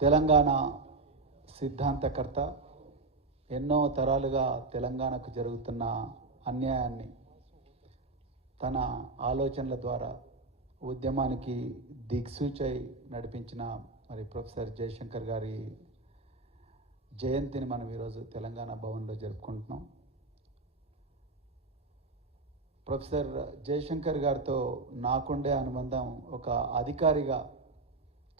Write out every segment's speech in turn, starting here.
తెలంగాణ సిద్ధాంతకర్త ఎన్నో తరాలుగా తెలంగాణకు జరుగుతున్న అన్యాయాన్ని తన ఆలోచనల ద్వారా ఉద్యమానికి దిక్సూచై నడిపించిన మరి ప్రొఫెసర్ జయశంకర్ గారి జయంతిని మనం ఈరోజు తెలంగాణ భవన్లో జరుపుకుంటున్నాం. ప్రొఫెసర్ జయశంకర్ గారితో నాకుండే అనుబంధం ఒక అధికారిగా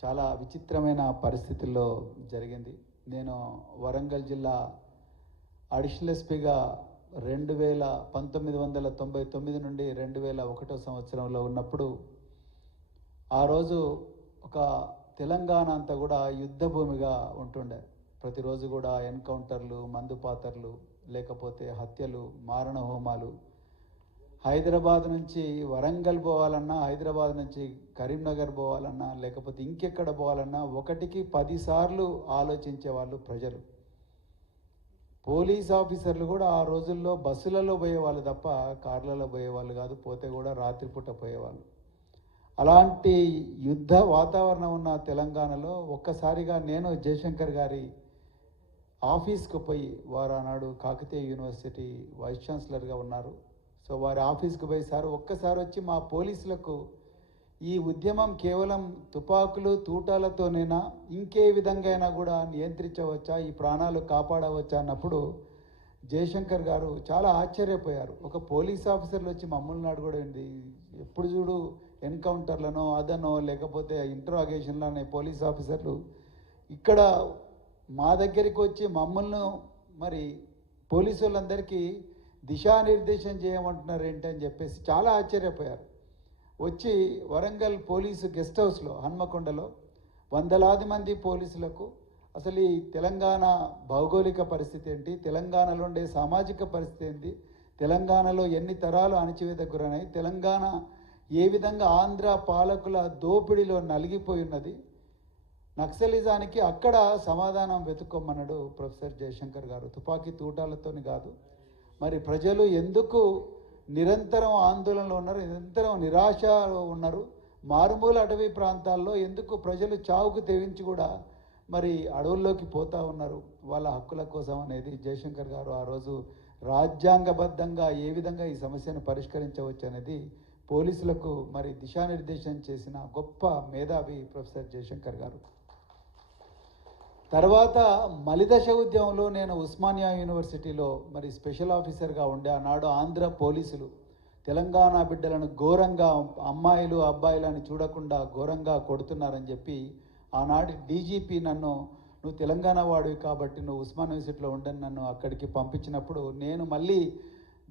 చాలా విచిత్రమైన పరిస్థితుల్లో జరిగింది. నేను వరంగల్ జిల్లా అడిషనల్ ఎస్పీగా 1999 నుండి 2001 సంవత్సరంలో ఉన్నప్పుడు ఆ రోజు ఒక తెలంగాణ అంతా కూడా యుద్ధ భూమిగా ఉంటుండే. ప్రతిరోజు కూడా ఎన్కౌంటర్లు, మందుపాతర్లు, లేకపోతే హత్యలు, మారణ హోమాలు. హైదరాబాద్ నుంచి వరంగల్ పోవాలన్నా, హైదరాబాద్ నుంచి కరీంనగర్ పోవాలన్నా, లేకపోతే ఇంకెక్కడ పోవాలన్నా 1కి 10 సార్లు ఆలోచించే వాళ్ళు ప్రజలు. పోలీస్ ఆఫీసర్లు కూడా ఆ రోజుల్లో బస్సులలో పోయేవాళ్ళు తప్ప కార్లలో పోయేవాళ్ళు కాదు. పోతే కూడా రాత్రిపూట పోయేవాళ్ళు. అలాంటి యుద్ధ వాతావరణం ఉన్న తెలంగాణలో ఒక్కసారిగా నేను జయశంకర్ గారి ఆఫీస్కు పోయి, వారు ఆనాడు కాకతీయ యూనివర్సిటీ వైస్ ఛాన్సలర్గా ఉన్నారు. సో వారి ఆఫీస్కి పోయి, సార్ ఒక్కసారి వచ్చి మా పోలీసులకు ఈ ఉద్యమం కేవలం తుపాకులు తూటాలతోనైనా ఇంకే విధంగా అయినా కూడా నియంత్రించవచ్చా, ఈ ప్రాణాలు కాపాడవచ్చా అన్నప్పుడు జయశంకర్ గారు చాలా ఆశ్చర్యపోయారు. ఒక పోలీస్ ఆఫీసర్లు వచ్చి మమ్మల్ని అడగడండి, ఎప్పుడు చూడు ఎన్కౌంటర్లనో అదనో లేకపోతే ఇంట్రాగేషన్లనే పోలీస్ ఆఫీసర్లు ఇక్కడ మా దగ్గరికి వచ్చి మమ్మల్ని మరి పోలీసు వాళ్ళందరికీ దిశానిర్దేశం చేయమంటున్నారు ఏంటని చెప్పేసి చాలా ఆశ్చర్యపోయారు. వచ్చి వరంగల్ పోలీసు గెస్ట్ హౌస్లో హన్మకొండలో వందలాది మంది పోలీసులకు అసలు ఈ తెలంగాణ భౌగోళిక పరిస్థితి ఏంటి, తెలంగాణలో ఉండే సామాజిక పరిస్థితి ఏంటి, తెలంగాణలో ఎన్ని తరాలు అణచివేతకు గురన్నాయి, తెలంగాణ ఏ విధంగా ఆంధ్ర పాలకుల దోపిడీలో నలిగిపోయి ఉన్నది, నక్సలిజానికి అక్కడ సమాధానం వెతుక్కోమన్నాడు ప్రొఫెసర్ జయశంకర్ గారు. తుపాకీ తూటాలతోని కాదు, మరి ప్రజలు ఎందుకు నిరంతరం ఆందోళనలో ఉన్నారు, నిరంతరం నిరాశలో ఉన్నారు, మారుమూల అటవీ ప్రాంతాల్లో ఎందుకు ప్రజలు చావుకు తెగించి కూడా మరి అడవుల్లోకి పోతూ ఉన్నారు వాళ్ళ హక్కుల కోసం అనేది జయశంకర్ గారు ఆ రోజు రాజ్యాంగబద్ధంగా ఏ విధంగా ఈ సమస్యను పరిష్కరించవచ్చు అనేది పోలీసులకు మరి దిశానిర్దేశం చేసిన గొప్ప మేధావి ప్రొఫెసర్ జయశంకర్ గారు. తర్వాత మలిదశ ఉద్యమంలో నేను ఉస్మానియా యూనివర్సిటీలో మరి స్పెషల్ ఆఫీసర్గా ఉండే, ఆనాడు ఆంధ్ర పోలీసులు తెలంగాణ బిడ్డలను ఘోరంగా అమ్మాయిలు అబ్బాయిలని చూడకుండా ఘోరంగా కొడుతున్నారని చెప్పి ఆనాడు డీజీపీ నువ్వు తెలంగాణ వాడివి కాబట్టి నువ్వు ఉస్మాన్ యూనివర్సిటీలో ఉండని నన్ను అక్కడికి పంపించినప్పుడు నేను మళ్ళీ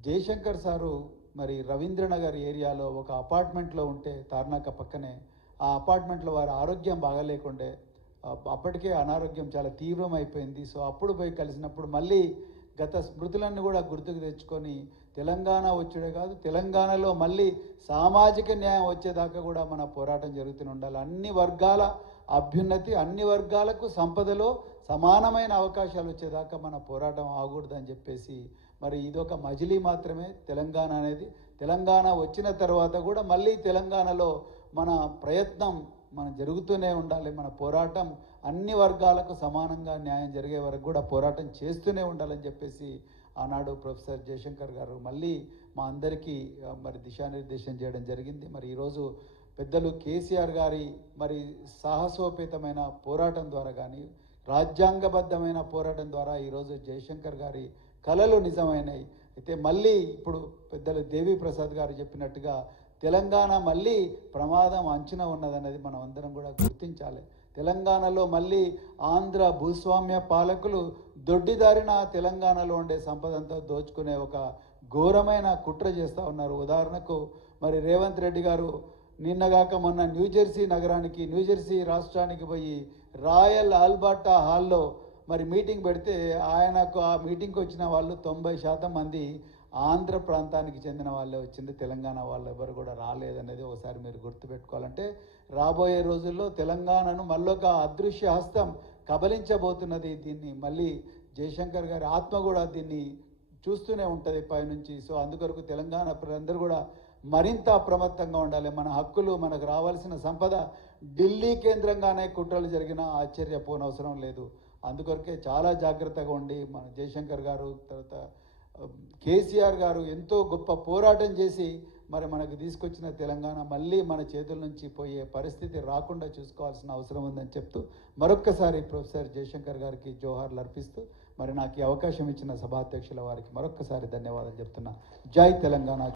జయశంకర్ సారు మరి రవీంద్రనగర్ ఏరియాలో ఒక అపార్ట్మెంట్లో ఉంటే, తార్నాక పక్కనే ఆ అపార్ట్మెంట్లో వారి ఆరోగ్యం బాగాలేకుండే, అప్పటికే అనారోగ్యం చాలా తీవ్రమైపోయింది. సో అప్పుడు పోయి కలిసినప్పుడు మళ్ళీ గత స్మృతులన్నీ కూడా గుర్తుకు తెచ్చుకొని తెలంగాణ వచ్చుడే కాదు, తెలంగాణలో మళ్ళీ సామాజిక న్యాయం వచ్చేదాకా కూడా మన పోరాటం జరుగుతూనే ఉండాలి. అన్ని వర్గాల అభ్యున్నతి, అన్ని వర్గాలకు సంపదలో సమానమైన అవకాశాలు వచ్చేదాకా మన పోరాటం ఆగకూడదని చెప్పేసి మరి ఇదొక మజిలీ మాత్రమే తెలంగాణ అనేది. తెలంగాణ వచ్చిన తర్వాత కూడా మళ్ళీ తెలంగాణలో మన ప్రయత్నం మనం జరుగుతూనే ఉండాలి. మన పోరాటం అన్ని వర్గాలకు సమానంగా న్యాయం జరిగే వరకు కూడా పోరాటం చేస్తూనే ఉండాలని చెప్పేసి ఆనాడు ప్రొఫెసర్ జయశంకర్ గారు మళ్ళీ మా అందరికీ మరి దిశానిర్దేశం చేయడం జరిగింది. మరి ఈరోజు పెద్దలు కేసీఆర్ గారి మరి సాహసోపేతమైన పోరాటం ద్వారా కానీ, రాజ్యాంగబద్ధమైన పోరాటం ద్వారా ఈరోజు జయశంకర్ గారి కలలు నిజమైనాయి. అయితే మళ్ళీ ఇప్పుడు పెద్దలు దేవి ప్రసాద్ గారు చెప్పినట్టుగా తెలంగాణ మళ్ళీ ప్రమాదం అంచున ఉన్నదన్నది మనం అందరం కూడా గుర్తించాలి. తెలంగాణలో మళ్ళీ ఆంధ్ర భూస్వామ్య పాలకులు దొడ్డిదారిన తెలంగాణలో ఉండే సంపదంతా దోచుకునే ఒక ఘోరమైన కుట్ర చేస్తూ ఉన్నారు. ఉదాహరణకు మరి రేవంత్ రెడ్డి గారు నిన్నగాక మొన్న న్యూజెర్సీ నగరానికి, న్యూజెర్సీ రాష్ట్రానికి పోయి రాయల్ ఆల్బర్టా హాల్లో మరి మీటింగ్ పెడితే ఆయనకు ఆ మీటింగ్కి వచ్చిన వాళ్ళు 90% మంది ఆంధ్ర ప్రాంతానికి చెందిన వాళ్ళే వచ్చింది, తెలంగాణ వాళ్ళు ఎవరు కూడా రాలేదనేది ఒకసారి మీరు గుర్తుపెట్టుకోవాలంటే రాబోయే రోజుల్లో తెలంగాణను మళ్ళొక అదృశ్య హస్తం కబలించబోతున్నది. దీన్ని మళ్ళీ జయశంకర్ గారి ఆత్మ కూడా దీన్ని చూస్తూనే ఉంటుంది పైనుంచి. సో అందుకొరకు తెలంగాణ ప్రజలందరూ కూడా మరింత అప్రమత్తంగా ఉండాలి. మన హక్కులు, మనకు రావాల్సిన సంపద ఢిల్లీ కేంద్రంగానే కుట్రలు జరిగినా ఆశ్చర్యపోనవసరం లేదు. అందుకొరకే చాలా జాగ్రత్తగా ఉండి మన జయశంకర్ గారు తర్వాత కేసీఆర్ గారు ఎంతో గొప్ప పోరాటం చేసి మరి మనకు తీసుకొచ్చిన తెలంగాణ మళ్ళీ మన చేతుల నుంచి పోయే పరిస్థితి రాకుండా చూసుకోవాల్సిన అవసరం ఉందని చెప్తూ మరొక్కసారి ప్రొఫెసర్ జయశంకర్ గారికి జోహార్లు అర్పిస్తూ మరి నాకు ఈ అవకాశం ఇచ్చిన సభాధ్యక్షుల వారికి మరొక్కసారి ధన్యవాదాలు చెప్తున్నా. జై తెలంగాణ.